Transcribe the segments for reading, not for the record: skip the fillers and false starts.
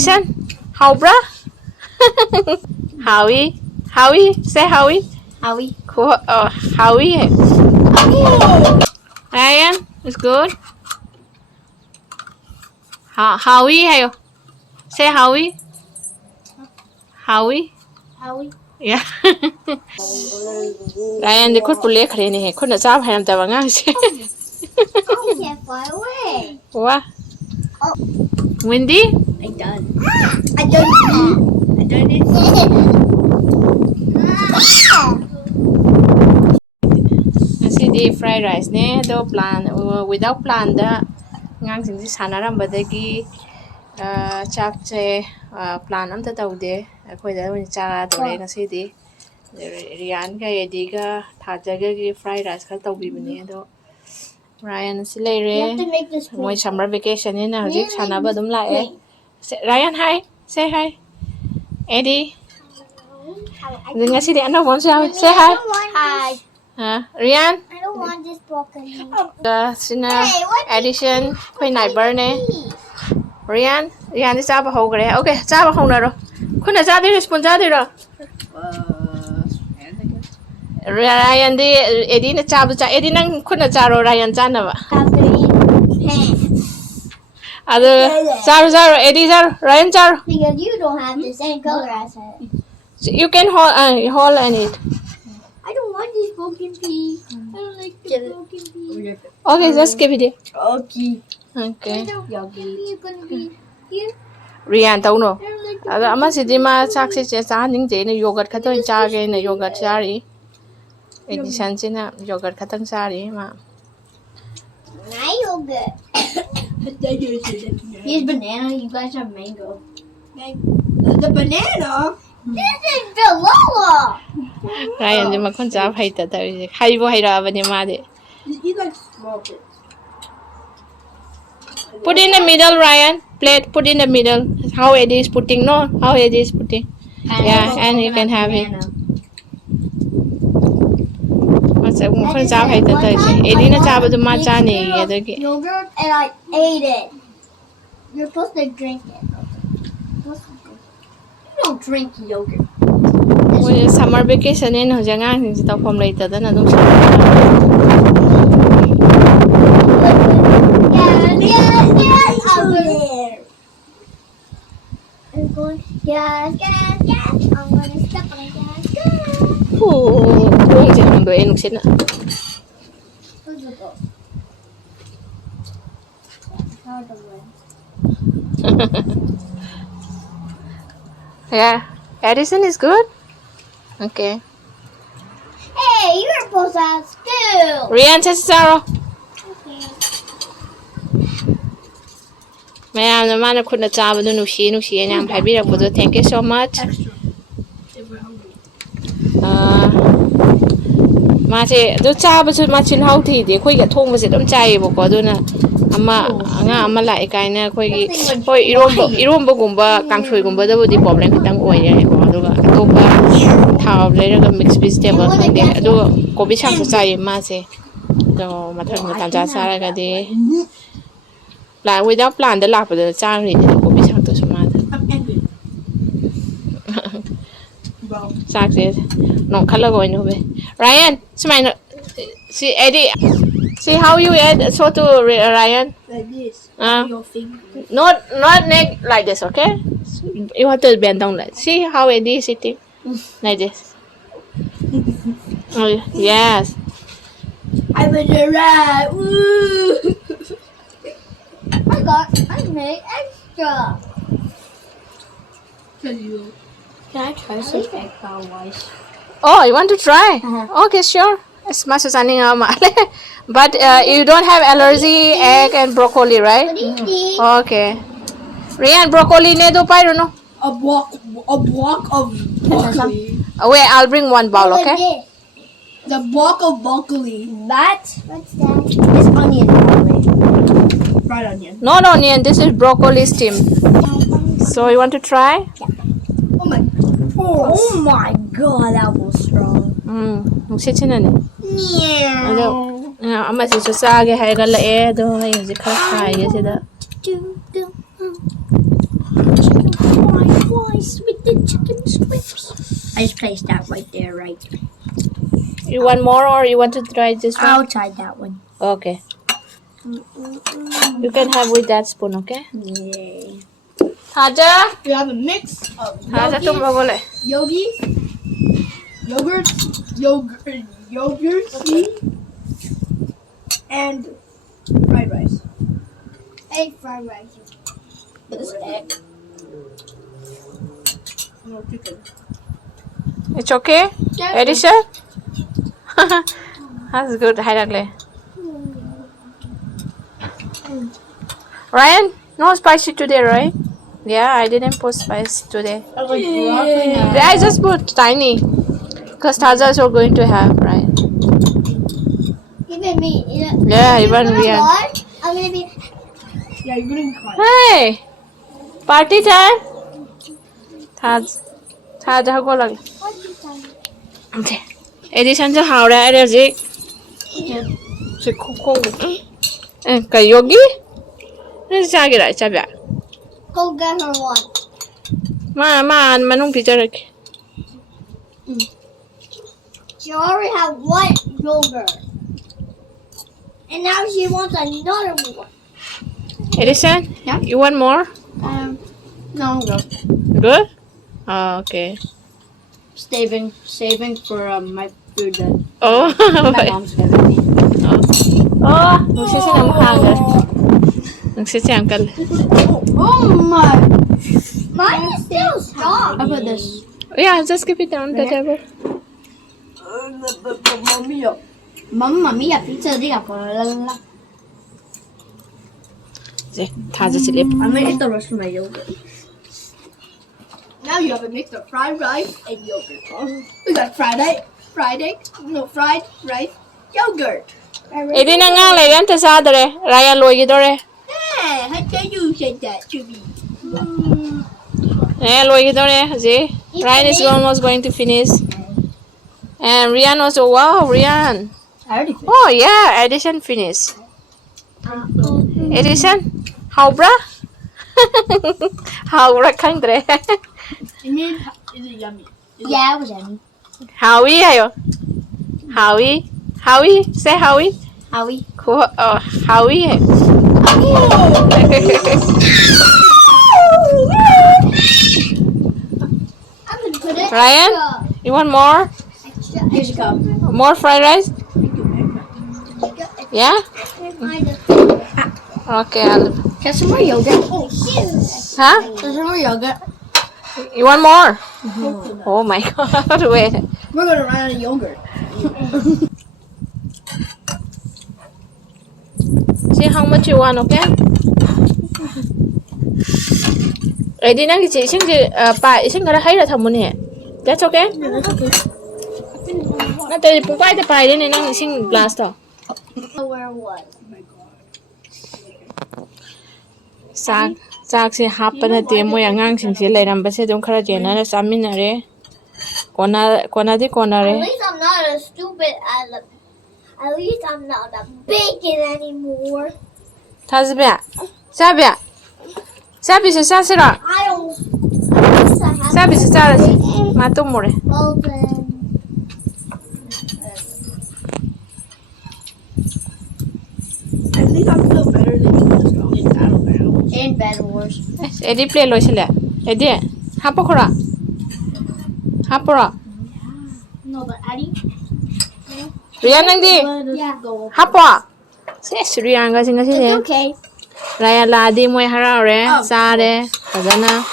Edison, how bra? Howie, say Howie. Howie. Cool. Howie. Ryan, it's good. Howie, hay say Howie. Howie. Yeah. Ryan, the could pull a crane here. Couldn't have him the one. Fly away. What? Windy? I done it. Ngasi fried rice ne do plan without plan da ngang sing sanaram badagi chak che plan am ta tawde akhoi da win cha dore ngasi di rian ga edi ga thajaga gi fried rice kha tawbi bani do Ryan si leire moi summer vacation ni na hojik sanaba dum la e Ryan hi say hi Eddie ngasi di ano bon say hi Rian I don't want this broccoli. Sina Edison khoi neighbor ne Rian đi cha ba ho gre okay cha ba ho na ro khuna cha de respond cha de ro Ryan di Eddie na cha ba cha Eddie nang khuna cha ro Ryan cha na ba ado cha ro Eddie cha Ryan cha Because you don't have the same color as her. you can hold and eat I don't want this broken pea. I don't like the broken pea. okay just give it Okay. okay You're gonna be here. Rian tau no I don't like the ada ama si di ma chak si che cha ning je ne yogurt kha to cha ge ne yogurt cha ri Edison si na yogurt kha tang cha ri ma my yogurt. Here's banana. You guys have mango. The banana? This is vanilla. Ryan di ma khon cha phai ta ta hai bo hai ra ba ni ma de He likes small bits. put in the middle Ryan plate put in the middle how it is putting no how it is putting yeah and you can have it ma sa khon cha phai ta ta Eddie na cha ba du ma cha ne ye da ki Yogurt and I ate it. You're supposed to drink it. You don't drink yogurt. Well, summer vacation in ho jang ang si ta phom lai ta da na dum Yes, over there. I'm going, yes. I'm going to step on gas. Kung je hang do enuk sin na Where's the boat? How the wind. yeah Edison is good okay Hey, you're supposed to have stew. Rian sa Saro Okay. Mayam na mana khun na cha ba du nu shi anyam phai bi rak bu thank you so much Extra. If we're hungry. ma se do cha ba su ma chin hau thi de khoi ga thong ba se dam chai bo ko do na ama nga ama lai kai na khoi gi hoi irom ba gumba kangthoi gumba da bu di problem khitang oi ya ko do ga to ba thao le ra ga mix vegetable khang de do kobi chang sa chai ma se do ma thang ma tam cha sa ra ga de plan without plan da la ba da cha ri de kobi chang to su ma da I'm angry. Well, sak se no khala go no be Ryan smile see Eddie see how you add so to Ryan like this. Your finger. not neck like this okay you have to bend down like see how Eddie is sitting like this oh yes I'm a giraffe. Woo! I made extra. You. Can I try some egg brown rice? oh you want to try okay sure as much as any but you don't have allergy egg and broccoli right okay Rian broccoli ne do pai no A block of broccoli. wait I'll bring one bowl okay The block of broccoli. What's that? It's onion broccoli. Fried onion. not onion this is broccoli steam so you want to try Oh my. Oh my god, that was strong. nungsit sina ne Yeah. ama si sa ge hai ga la e do ngai ji kha khai ge se da nice with the chicken strips. I just placed that right there, right? You want more or you want to try this one? I'll try that one. Okay. You can have with that spoon, okay? Yay. Taja, We have a mix of Taja tum bagole. yogis, yogurt, and fried rice. Egg fried rice. This egg. No chicken. It's okay? Edison? That's good. Hai ragle. Ryan, no spicy today, right? Yeah, I didn't put spicy today. I like broccoli now. Yeah, I just put tiny. Because Taja is all going to have, right? Even me. Yeah, even you know we are. what? I'm gonna be. Yeah, you're gonna be crying. Hey! Party time? Taja go lag. Okay. Edisonจะหาวได้เดี๋ยวสิสิคุ้งๆcái yogiนี่จะกี่ไรจะแบบ Go get her one. มานุ่งพิจารณา She already had one yogurt. And now she wants another one. Edison Yeah? you want more No, no. good okay Saving for my food that oh my mom's giving me. oh nagsisiyahan ka Oh my! Mine is still strong. How about this? yeah just keep it down the table Mamma mia, pizza di la Taja silip I'm gonna eat the rest of my yogurt. Now you have a mix of fried rice and yogurt. We got fried rice, yogurt. edi na nga le yan ta sa dare Ryan loy gi dore Hey, how dare you say that to me? loy gi dore ji Ryan is almost going to finish and Rian also wow Rian I already finished. oh yeah Edison finished Edison how bra how bra khang dre You mean, is it yummy? Yeah, it was yummy. Howie ayo Howie say Howie Howie. cool Howie hai. I'm gonna put it Ryan you want more extra. Here's your cup. more fried rice yeah okay I'll Get some more yogurt. Oh, shit. huh There's some more yogurt. you want more oh my god wait We're gonna run out of yogurt. see how much you want okay Ready nang chị xin chị bài xin cái hay là thầm muốn nè that's okay nó tới bụng bài tới bài đấy này nang xin glass đó Where was? sak se hapana te mo yangang sing se leiram ba se dum khara jena na samin na re kona re At least I'm not as stupid at least I'm not a bacon anymore. sabia se sa se ra I don't. At least I have sabi se sa ra ma tum mo re open. At least I'm still better than you in strongest battleground. In Bed Wars. edi play lo se le edi hapo khora hapora No, but Addie. rian nang di Yeah. hapo se rian ga singa se It's ne okay. raya la di mo hara re sa re kazana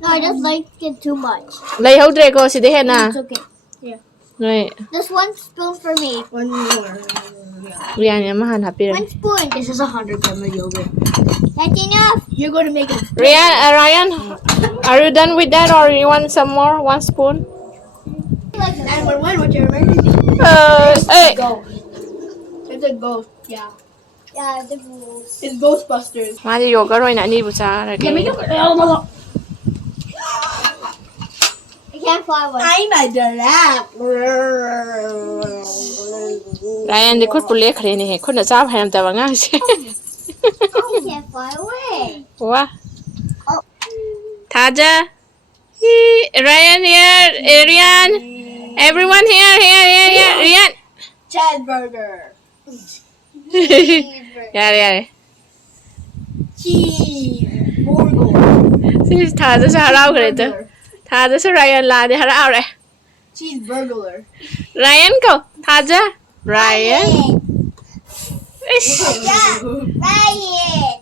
No, I just like it too much. lei hau dre ko si de he na It's okay. noi Just one spoon for me. One more. rian ya mahan happy One spoon. This is 100 gram of yogurt. That's enough. You're gonna make it. Ryan, are you done with that or you want some more? One spoon? 911, what's your emergency? Hey. Ghost. It's a ghost. Yeah. Yeah, the rules. It's Ghostbusters. Mari yoga rồi nãy đi buổi sáng rồi. I can't fly one. I'm a giraffe. Ryan đi khuất bule khare này, khuất nó sao hay làm tao ngang chứ? I can't fly away. Wow. Taja, Ryan here, Arian, everyone here, Ryan. Cheeseburger. 야래. Cheeseburger. 다들 하라고 그랬죠. 다들 라이언 라데 하라고. Cheeseburger. 라이언 거 다자. 라이언. 이씨. Ryan.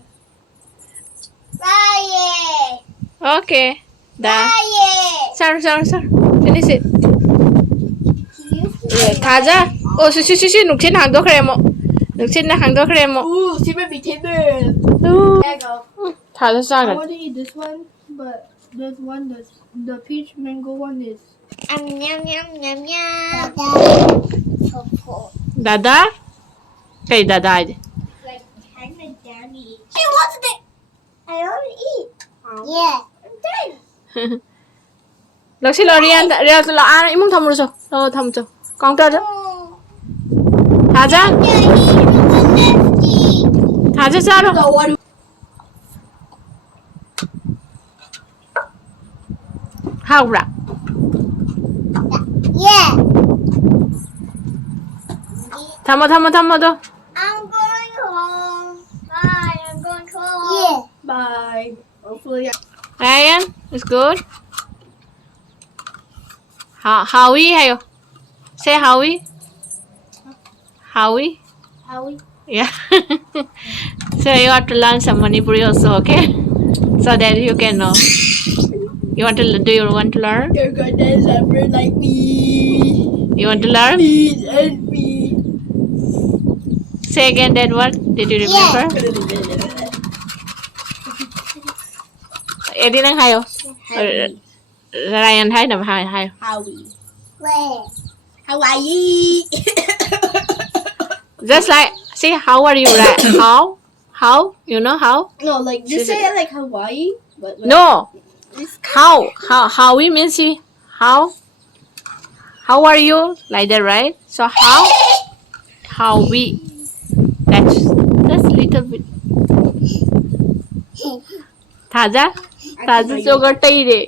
Ryan. 오케이. 다. Ryan. Sorry. Finish it. 다자. 쉬. 녹진 hàng đó kìa mộ. 녹진 hàng đó kìa mộ. Ooh, Steven be tender. There you go. 다자 I 싸가. want to eat this one, but there's one that's the peach mango one is. Yum. 다다. 그래 다다 이제. Like kind of daddy. She wants it. I want to eat. Yeah. I'm done. 럭시 러리안 레아들 아 이몽 담으로서. 담죠. 깡따자. 다자. 다자 싸로. So what do 하우라. Yeah. 담아 더. I'm going home. Bye. I'm going home. Yeah. bye? Hopefully, Ryan, it's good. Howie hay say Howie. Howie. Howie. Yeah. So you have to learn some Manipuri also, okay? So that you can know. Do you want to learn? You're gonna suffer like me. You want to learn? Please help me. Say again that word. Did you remember? Eddie nang hayo. Ryan hay nằm hay. Howie. Where? Hawaii. Just like see how are you right? How? You know how? No, like just say it like Hawaii, but like, No. How we means see how are you like that, right? So how we that's little bit 다자 저거 떼이래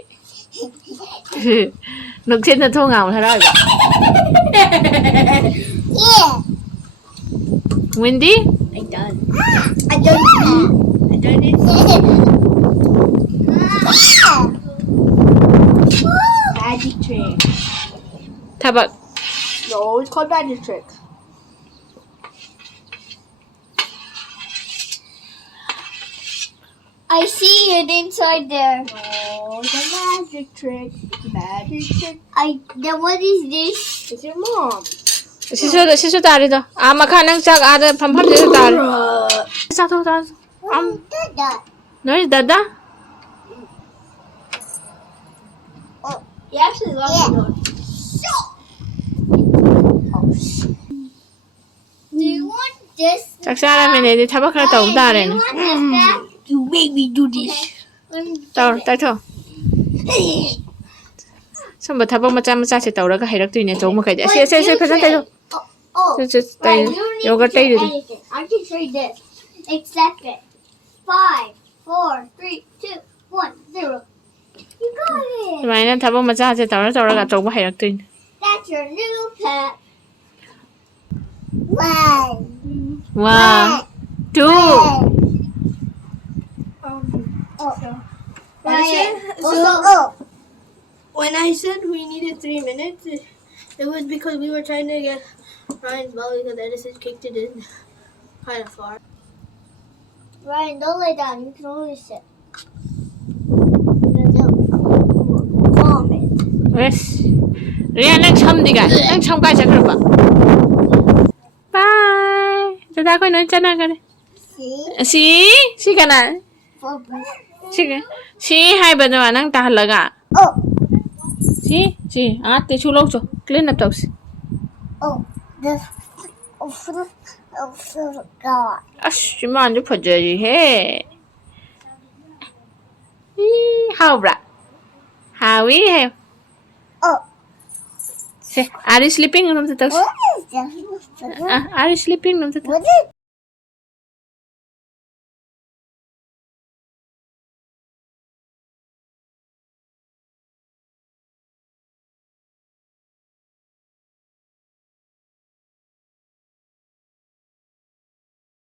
녹체는 통하면 하라 이거 Yeah. Windy I done it. Magic trick. 타박 No, it's called magic trick. I see it inside there. No, it's a magic trick. Magic trick. Then what is this? It's your mom. 시수 다리다 아마 가능 짝 아들 반팔 다리 사도 That. 너희 다다 He actually loves Yeah. the door. Do you want this? 작사하면 애들 타박할 때 없다 Do you 그래 want this back? You made me do this. 따로 선뭐 타박 맞자씩 따오라가 해락도이네 조금 가야 세 패선 떼줘 Oh. 떼 You don't need 요거 to trade 떼이래 anything. I can trade this. Accept it. 5, 4, 3, 2, 1, 0. You got it. 많이는 타박 맞자씩 따오라가 조금 해락도이네 That's your new pet. 1. 와 two When I said we needed 3 minutes, it was because we were trying to get Ryan's ball because Edison kicked it in kind of far. Ryan, don't lay down. You can only sit. Vomit. yes Rian đang châm đi cả đang châm cái chắc được吧 bye chúng ta coi nói chân nào cái See? xí cái này xí hai bên mà đang ta là cả Oh. xí te chu lâu cho clean up tao Oh. This. Oh, God. 씨 만져 퍼져지 해 how ra how we have Oh. are you sleeping không tao What is this? are you sleeping không tao What is